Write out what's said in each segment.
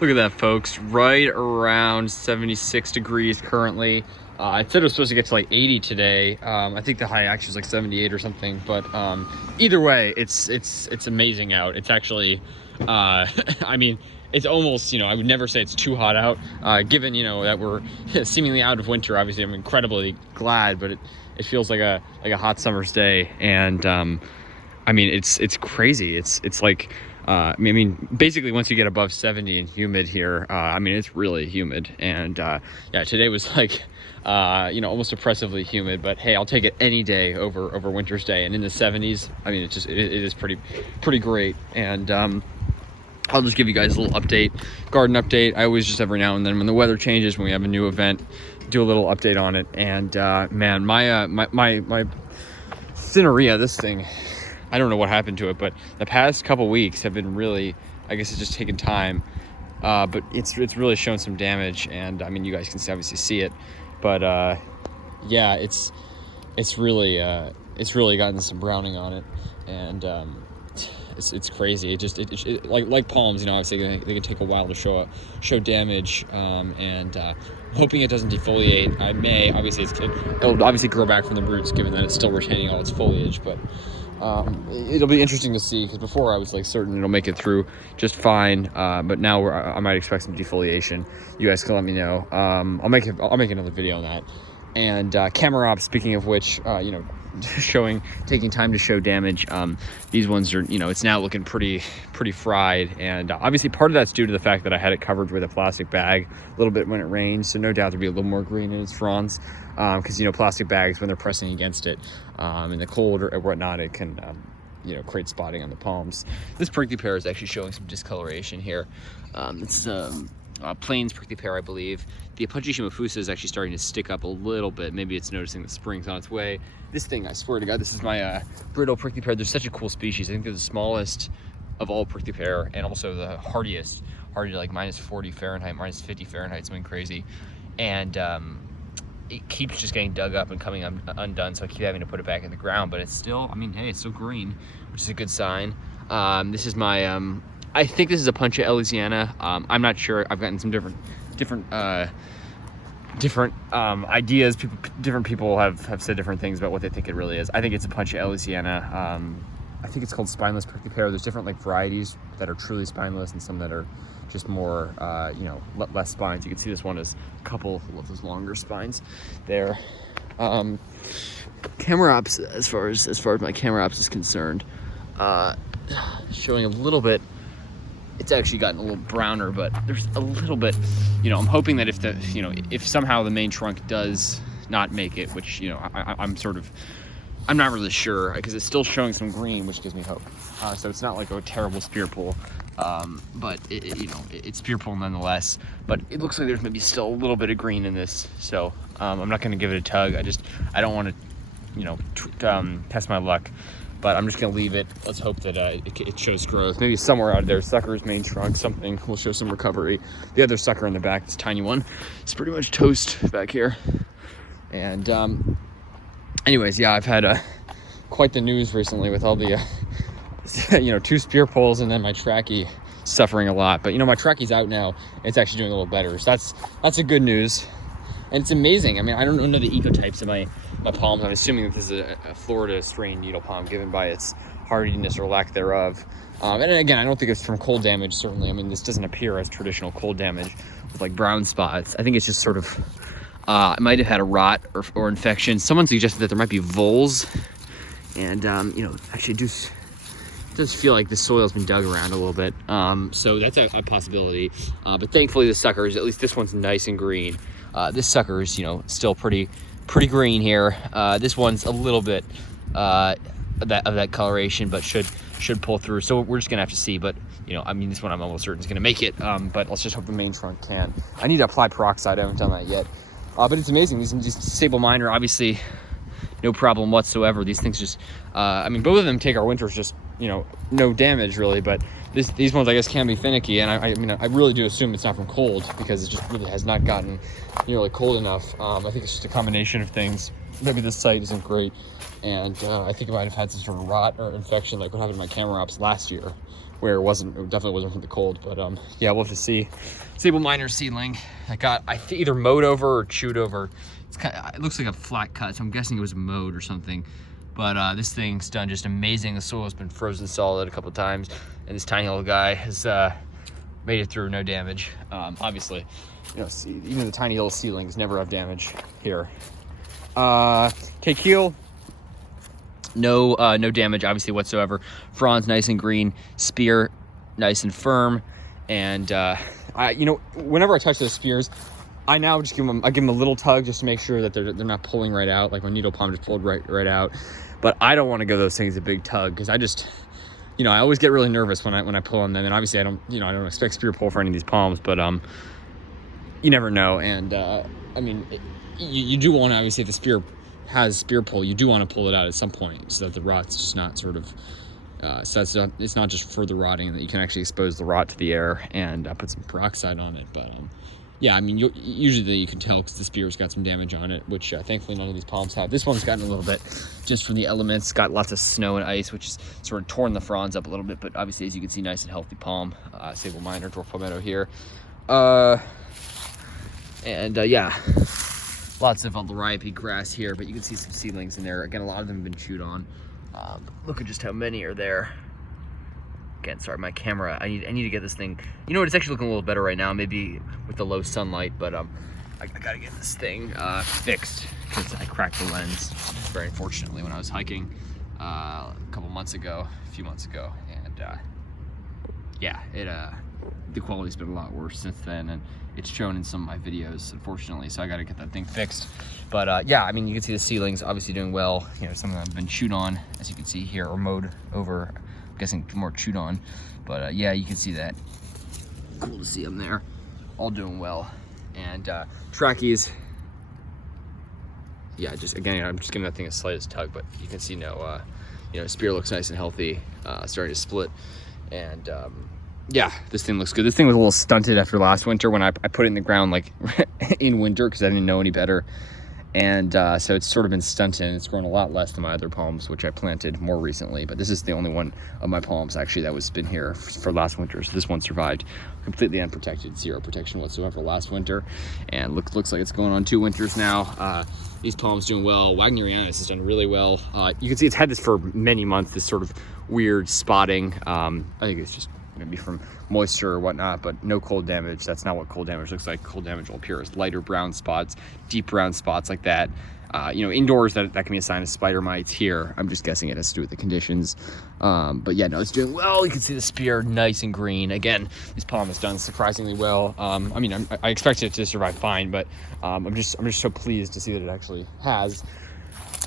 Look at that, folks. Right around 76 degrees currently. I said it was supposed to get to like 80 today. I think the high actually was like 78 or something. But either way, it's amazing out. It's actually, I mean, it's almost, I would never say it's too hot out. Given, that we're seemingly out of winter, obviously I'm incredibly glad, but it feels like a hot summer's day. And I mean, it's crazy. It's like, I mean, basically once you get above 70 and humid here, I mean, it's really humid. And yeah, today was like, almost oppressively humid, but hey, I'll take it any day over winter's day. And in the 70s, I mean, it is pretty great. And I'll just give you guys a little update, garden update. I always just every now and then when the weather changes, when we have a new event, do a little update on it. And man, my Cinerea, this thing, I don't know what happened to it, but the past couple weeks have been really, I guess it's just taken time, but it's really shown some damage. And I mean, you guys can obviously see it, but yeah, it's really gotten some browning on it. And it's crazy. It like palms, obviously they can take a while to show damage, and hoping it doesn't defoliate. It'll obviously grow back from the roots, given that it's still retaining all its foliage, but it'll be interesting to see, because before I was like certain it'll make it through just fine, but now I might expect some defoliation. You guys can let me know. I'll make another video on that. And camera ops, speaking of which, taking time to show damage. These ones are, it's now looking pretty fried, and obviously part of that's due to the fact that I had it covered with a plastic bag a little bit when it rained, so no doubt there'll be a little more green in its fronds, because plastic bags, when they're pressing against it in the cold or whatnot, it can create spotting on the palms. This prickly pear is actually showing some discoloration here. It's Plains prickly pear, I believe. The Apunji shimafusa is actually starting to stick up a little bit. Maybe it's noticing that spring's on its way. This thing, I swear to God, this is my brittle prickly pear. They're such a cool species. I think they're the smallest of all prickly pear, and also the hardiest. Hardy to like minus 40 Fahrenheit, minus 50 Fahrenheit, something crazy. And it keeps just getting dug up and coming undone, so I keep having to put it back in the ground. But it's still, I mean, hey, it's still green, which is a good sign. This is my I think this is a Puncha Elysiana. I'm not sure. I've gotten some different ideas. Different people have said different things about what they think it really is. I think it's a Puncha Elysiana. I think it's called spineless prickly pear. There's different varieties that are truly spineless, and some that are just more less spines. You can see this one is a couple of those longer spines there. Camera ops, as far as my camera ops is concerned, showing a little bit. It's actually gotten a little browner, but there's a little bit, I'm hoping that if somehow the main trunk does not make it, which, I'm not really sure, because it's still showing some green, which gives me hope. So it's not like a terrible spear pull, but it's spear pull nonetheless. But it looks like there's maybe still a little bit of green in this. So I'm not going to give it a tug. I don't want to, test my luck. But I'm just going to leave it. Let's hope that it shows growth. Maybe somewhere out there, sucker's main trunk, something will show some recovery. The other sucker in the back, this tiny one, it's pretty much toast back here. And anyways, yeah, I've had quite the news recently with all the, 2 spear pulls and then my trachea suffering a lot. But, my trachea's out now. It's actually doing a little better. So that's a good news. And it's amazing. I mean, I don't know the ecotypes of my palms. I'm assuming that this is a Florida strain needle palm, given by its hardiness or lack thereof. And again, I don't think it's from cold damage, certainly. I mean, this doesn't appear as traditional cold damage with like brown spots. I think it's just sort of, it might have had a rot or infection. Someone suggested that there might be voles. And, actually it does feel like the soil's been dug around a little bit. So that's a possibility. But thankfully the suckers, at least this one's nice and green. This sucker is, still pretty green here. This one's a little bit of that coloration, but should pull through. So we're just gonna have to see. But this one I'm almost certain is gonna make it. But let's just hope the main trunk can. I need to apply peroxide. I haven't done that yet. But it's amazing. These sable minor, obviously, no problem whatsoever. These things just, both of them take our winters just, no damage really. But these ones, I guess, can be finicky, and I really do assume it's not from cold, because it just really has not gotten nearly cold enough. I think it's just a combination of things. Maybe this site isn't great, and I think it might have had some sort of rot or infection, like what happened to my camera ops last year, where it definitely wasn't from the cold. But yeah, we'll have to see. Sable minor seedling. I think either mowed over or chewed over. It looks like a flat cut, so I'm guessing it was mowed or something. But this thing's done just amazing. The soil has been frozen solid a couple times, and this tiny little guy has made it through no damage. Obviously, even the tiny little seedlings never have damage here. Keel, no damage obviously whatsoever. Fronds nice and green, spear nice and firm, and whenever I touch those spears, I now just give them a little tug just to make sure that they're not pulling right out. Like my needle palm just pulled right out, but I don't want to give those things a big tug because I just, I always get really nervous when I pull on them. And obviously I don't expect spear pull for any of these palms, but you never know. And you do want to, obviously, if the spear has spear pull, you do want to pull it out at some point so that the rot's just not sort of it's not just further rotting, and that you can actually expose the rot to the air and put some peroxide on it. But yeah, usually you can tell because the spear's got some damage on it, which thankfully none of these palms have. This one's gotten a little bit just from the elements, got lots of snow and ice, which has sort of torn the fronds up a little bit. But obviously, as you can see, nice and healthy palm. Sable minor, dwarf palmetto here. Yeah, lots of liriope grass here, but you can see some seedlings in there. Again, a lot of them have been chewed on. Look at just how many are there. Again, sorry, my camera, I need to get this thing, it's actually looking a little better right now, maybe with the low sunlight, but I gotta get this thing fixed because I cracked the lens very unfortunately when I was hiking a few months ago, and yeah, the quality's been a lot worse since then, and it's shown in some of my videos, unfortunately, so I gotta get that thing fixed. But yeah, you can see the seedlings obviously doing well. Some of them have been chewed on, as you can see here, or mowed over. I'm guessing more chewed on, but yeah, you can see that. Cool to see them there, all doing well. And trackies, yeah, I'm just giving that thing a slightest tug, but you can see spear looks nice and healthy, starting to split, and yeah, this thing looks good. This thing was a little stunted after last winter when I put it in the ground like in winter because I didn't know any better. And so it's sort of been stunted, and it's grown a lot less than my other palms, which I planted more recently. But this is the only one of my palms actually that was been here for last winter. So this one survived completely unprotected, zero protection whatsoever last winter, and looks like it's going on 2 winters now. These palms doing well. Wagnerianus has done really well. You can see it's had this for many months, this sort of weird spotting. I think it's just maybe from moisture or whatnot, but no cold damage. That's not what cold damage looks like. Cold damage will appear as lighter brown spots, deep brown spots like that. Indoors that can be a sign of spider mites. Here, I'm just guessing it has to do with the conditions. But yeah, no, it's doing well. You can see the spear nice and green. Again, this palm has done surprisingly well. I expected it to survive fine, but I'm just so pleased to see that it actually has.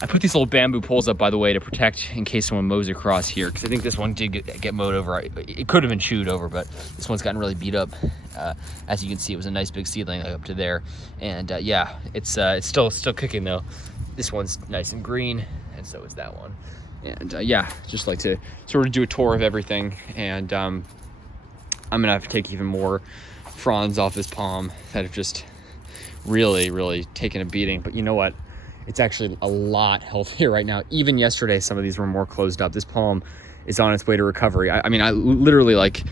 I put these little bamboo poles up, by the way, to protect in case someone mows across here, because I think this one did get mowed over. It could have been chewed over, but this one's gotten really beat up. As you can see, it was a nice big seedling up to there, and yeah, it's still kicking though. This one's nice and green, and so is that one. And yeah, just like to sort of do a tour of everything, and I'm gonna have to take even more fronds off this palm that have just really taken a beating. But you know what? It's actually a lot healthier right now. Even yesterday, some of these were more closed up. This palm is on its way to recovery. I literally, like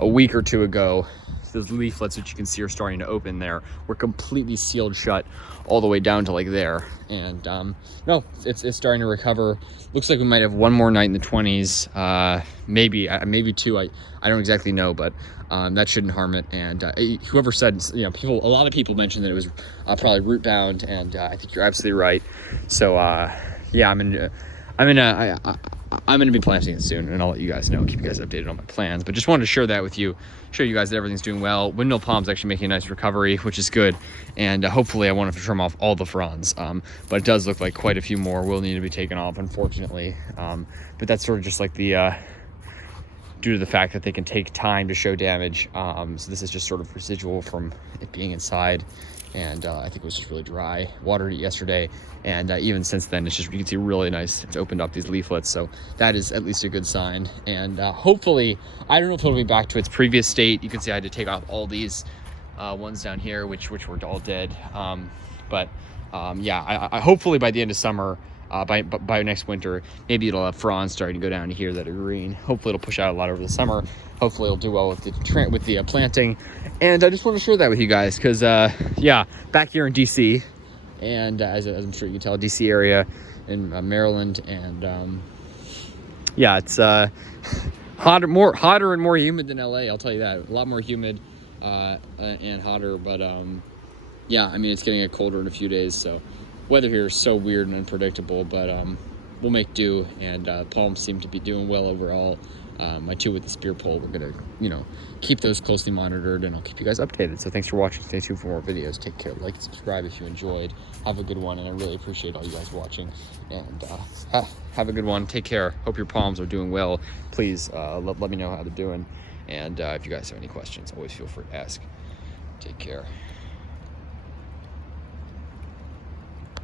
a week or two ago, those leaflets, which you can see are starting to open there, were completely sealed shut all the way down to like there. And no, it's starting to recover. Looks like we might have one more night in the 20s, maybe 2. I don't exactly know, but that shouldn't harm it. And whoever said, a lot of people mentioned that it was probably root bound, and I think you're absolutely right. So yeah, I'm gonna be planting it soon, and I'll let you guys know, keep you guys updated on my plans. But just wanted to share that with you, show you guys that everything's doing well. Windmill palm's actually making a nice recovery, which is good, and hopefully I won't have to trim off all the fronds, but it does look like quite a few more will need to be taken off, unfortunately. But that's sort of just like the due to the fact that they can take time to show damage. So this is just sort of residual from it being inside, and I think it was just really dry. Watered it yesterday, and even since then, it's just, you can see really nice. It's opened up these leaflets, so that is at least a good sign. And hopefully, I don't know if it'll be back to its previous state. You can see I had to take off all these ones down here, which were all dead. Yeah, I hopefully by the end of summer, by next winter, maybe it'll have fronds starting to go down to here that are green. Hopefully it'll push out a lot over the summer. Hopefully it'll do well with the planting. And I just want to share that with you guys because, yeah, back here in DC, and as I'm sure you can tell, DC area in Maryland, and yeah, it's hotter and more humid than LA. I'll tell you that. A lot more humid and hotter, but yeah, I mean, it's getting colder in a few days, so weather here is so weird and unpredictable, but we'll make do, and palms seem to be doing well overall. My two with the spear pole, we're gonna, keep those closely monitored, and I'll keep you guys updated. So thanks for watching. Stay tuned for more videos. Take care. Like and subscribe if you enjoyed. Have a good one, and I really appreciate all you guys watching. And have a good one. Take care. Hope your palms are doing well. Please let me know how they're doing. And if you guys have any questions, always feel free to ask. Take care.